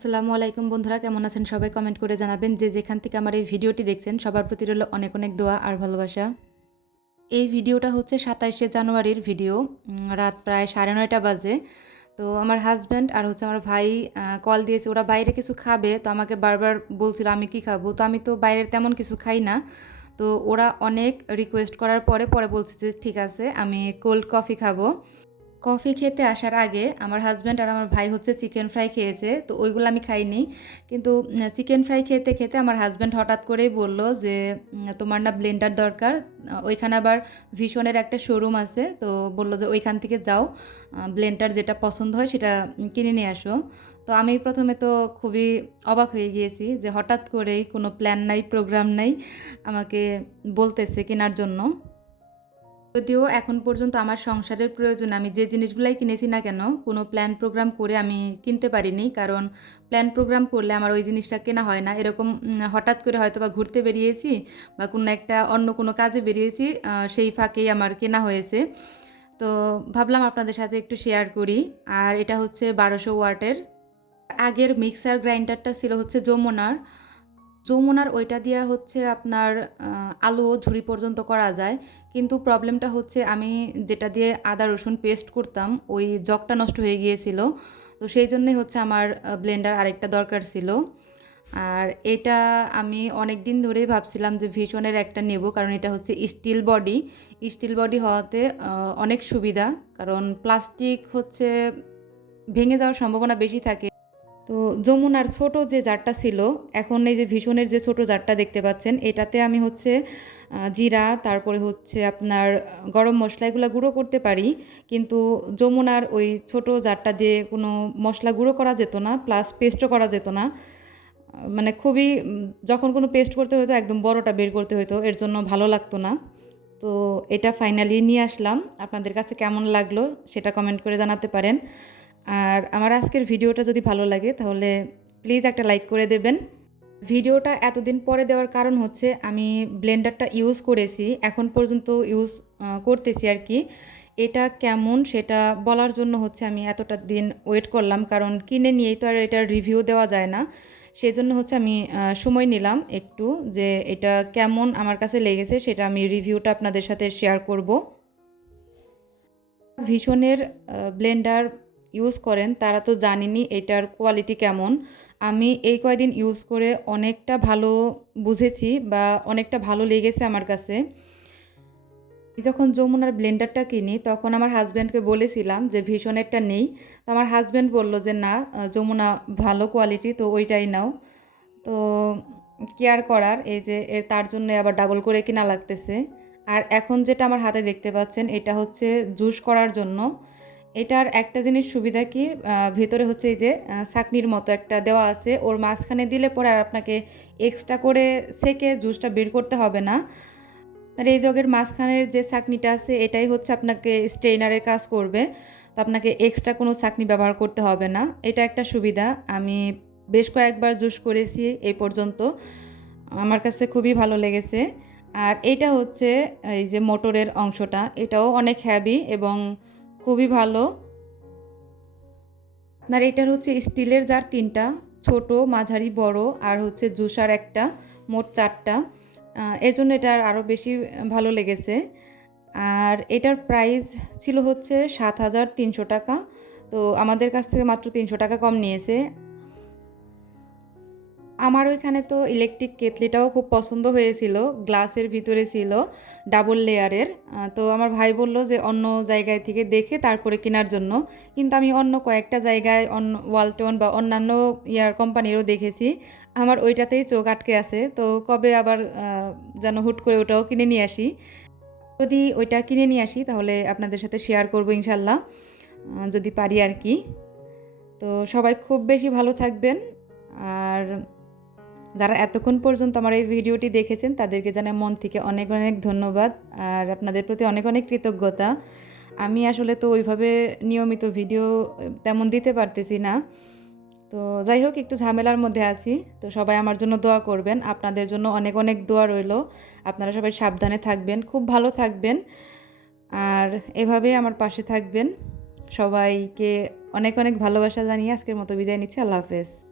আসসালামু আলাইকুম বন্ধুরা, কেমন আছেন সবাই? কমেন্ট করে জানাবেন যে যেখান থেকে আমার এই ভিডিওটি দেখছেন, সবার প্রতি রইল অনেক অনেক দোয়া আর ভালোবাসা। এই ভিডিওটা হচ্ছে সাতাইশে জানুয়ারির ভিডিও রাত প্রায় সাড়ে নয়টা বাজে। তো আমার হাজব্যান্ড আর হচ্ছে আমার ভাই কল দিয়েছে, ওরা বাইরে কিছু খাবে, তো আমাকে বারবার বলছিল, আমি কি খাব? তো আমি তো বাইরের তেমন কিছু খাই না। তো ওরা অনেক রিকোয়েস্ট করার পরে পরে বলছে যে, ঠিক আছে, আমি কোল্ড কফি খাব। কফি খেতে আসার আগে আমার হাজব্যান্ড আর আমার ভাই হচ্ছে চিকেন ফ্রাই খেয়েছে, তো ওইগুলো আমি খাইনি। কিন্তু চিকেন ফ্রাই খেতে খেতে আমার হাজব্যান্ড হঠাৎ করেই বলল যে তোমার না ব্লেন্ডার দরকার। ওইখানে আবার ভীষণের একটা শোরুম আছে, তো বলল যে ওইখান থেকে যাও ব্লেন্ডার যেটা পছন্দ হয় সেটা কিনে নিয়ে আসো। তো আমি প্রথমে তো খুবই অবাক হয়ে গিয়েছি যে হঠাৎ করেই কোনো প্ল্যান নাই প্রোগ্রাম নাই, আমাকে বলতেছে কেনার জন্য। যদিও এখন পর্যন্ত আমার সংসারের প্রয়োজন, আমি যে জিনিসগুলাই কিনেছি না কেন, কোনো প্ল্যান প্রোগ্রাম করে আমি কিনতে পারিনি। কারণ প্ল্যান প্রোগ্রাম করলে আমার ওই জিনিসটা কেনা হয় না। এরকম হঠাৎ করে হয়তো বা ঘুরতে বেরিয়েছি বা কোনো একটা অন্য কোনো কাজে বেরিয়েছি সেই ফাঁকেই আমার কেনা হয়েছে। তো ভাবলাম আপনাদের সাথে একটু শেয়ার করি। আর এটা হচ্ছে বারোশো ওয়াটের। আগের মিক্সার গ্রাইন্ডারটা ছিল হচ্ছে যমুনার। যমুনার ওইটা দিয়ে হচ্ছে আপনার আলু ঝুড়ি পর্যন্ত করা যায়। কিন্তু প্রবলেমটা হচ্ছে আমি যেটা দিয়ে আদা, রসুন পেস্ট করতাম, ওই জগটা নষ্ট হয়ে গিয়েছিল। তো সেই জন্যই হচ্ছে আমার ব্লেন্ডার আরেকটা দরকার ছিল। আর এটা আমি অনেক দিন ধরেই ভাবছিলাম যে ভীষণের একটা নেব, কারণ এটা হচ্ছে স্টিল বডি স্টিল বডি হওয়াতে অনেক সুবিধা, কারণ প্লাস্টিক হচ্ছে ভেঙে যাওয়ার সম্ভাবনা বেশি থাকে। তো যমুনার ছোট যে জারটা ছিল, এখন এই যে ভীষণের যে ছোট জারটা দেখতে পাচ্ছেন, এটাতে আমি হচ্ছে জিরা, তারপরে হচ্ছে আপনার গরম মশলা এগুলো গুঁড়ো করতে পারি, কিন্তু যমুনার ওই ছোট জারটা দিয়ে কোনো মশলা গুঁড়ো করা যেত না প্লাস পেস্টও করা যেত না। মানে খুবই, যখন কোনো পেস্ট করতে হতো, একদম বড়টা বের করতে হতো, এর জন্য ভালো লাগতো না। তো এটা ফাইনালি নিয়ে আসলাম। আপনাদের কাছে কেমন লাগল, সেটা কমেন্ট করে জানাতে পারেন। আর আমার আজকের ভিডিওটা যদি ভালো লাগে, তাহলে প্লিজ একটা লাইক করে দেবেন। ভিডিওটা এতদিন পরে দেওয়ার কারণ হচ্ছে, আমি ব্লেন্ডারটা ইউজ করেছি, এখন পর্যন্ত ইউজ করতেছি আর কি। এটা কেমন সেটা বলার জন্য হচ্ছে আমি এতটা দিন ওয়েট করলাম, কারণ কিনে নিয়েই তো আর এটার রিভিউ দেওয়া যায় না। সেই জন্য হচ্ছে আমি সময় নিলাম একটু যে এটা কেমন আমার কাছে লেগেছে সেটা আমি রিভিউটা আপনাদের সাথে শেয়ার করব। ভীষণের ব্লেন্ডার ইউজ করেন, তারা তো জানেনই এটার কোয়ালিটি কেমন। আমি এই কয়দিন ইউজ করে অনেকটা ভালো বুঝেছি বা অনেকটা ভালো লেগেছে আমার কাছে। যখন যমুনার ব্লেন্ডারটা কিনি, তখন আমার হাজব্যান্ডকে বলেছিলাম যে ভীষণেরটা নেই। তো আমার হাজব্যান্ড বলল যে, না, যমুনা ভালো কোয়ালিটি তো ওইটাই নাও। তো কেয়ার করার, এই যে এর তার জন্য আবার ডাবল করে কিনা লাগতেছে। আর এখন যেটা আমার হাতে দেখতে পাচ্ছেন, এটা হচ্ছে জুস করার জন্য। এটার একটা জিনিস সুবিধা কি? ভেতরে হচ্ছে এই যে আহ, ছাঁকনির মতো একটা দেওয়া আছে। ওর মাঝখানে দিলে পরে আর আপনাকে এক্সট্রা করে সেকে জুসটা বের করতে হবে না। আর এই জগের মাঝখানের যে ছাঁকনিটা আছে এটাই হচ্ছে আপনাকে স্ট্রেনারের কাজ করবে। তো আপনাকে এক্সট্রা কোনো ছাঁকনি ব্যবহার করতে হবে না। এটা একটা সুবিধা। আমি বেশ কয়েকবার জুস করেছি এই পর্যন্ত। আমার কাছে খুবই ভালো লেগেছে। আর এটা হচ্ছে এই যে মোটরের অংশটা। এটাও অনেক হ্যাভি এবং খুবই ভালো। আপনার এটার হচ্ছে স্টিলের জার তিনটা, ছোট, মাঝারি, বড়, আর হচ্ছে জুসার একটা, মোট চারটা। এর জন্য এটার আরও বেশি ভালো লেগেছে। আর এটার প্রাইস ছিল হচ্ছে সাত হাজার তিনশো টাকা। তো আমাদের কাছ থেকে মাত্র তিনশো টাকা কম নিয়েছে। আমার ওইখানে তো ইলেকট্রিক কেতলিটাও খুব পছন্দ হয়েছিল গ্লাসের ভিতরে ছিল ডাবল লেয়ারের তো আমার ভাই বলল যে অন্য জায়গায় থেকে দেখে তারপরে কেনার জন্য। কিন্তু আমি অন্য কয়েকটা জায়গায়, অন্য ওয়ালটন বা অন্যান্য ইয়ার কোম্পানিরও দেখেছি। আমার ওইটাতেই চোখ আটকে আছে। তো কবে আবার যেন হুট করে ওটাও কিনে নিয়ে আসি। যদি ওইটা কিনে নিয়ে আসি তাহলে আপনাদের সাথে শেয়ার করব ইনশাল্লাহ যদি পারি আর কি। তো সবাই খুব বেশি ভালো থাকবেন। আর যারা এতক্ষণ পর্যন্ত আমার এই ভিডিওটি দেখেছেন, তাদেরকে জানাই মন থেকে অনেক অনেক ধন্যবাদ আর আপনাদের প্রতি অনেক অনেক কৃতজ্ঞতা। আমি আসলে তো ওইভাবে নিয়মিত ভিডিও তেমন দিতে পারতেছি না। তো যাই হোক, একটু ঝামেলার মধ্যে আছি। তো সবাই আমার জন্য দোয়া করবেন। আপনাদের জন্য অনেক অনেক দোয়া রইল। আপনারা সবাই সাবধানে থাকবেন, খুব ভালো থাকবেন। আর এভাবেই আমার পাশে থাকবেন। সবাইকে অনেক অনেক ভালোবাসা জানিয়ে আজকের মতো বিদায় নিচ্ছি। আল্লাহ হাফেজ।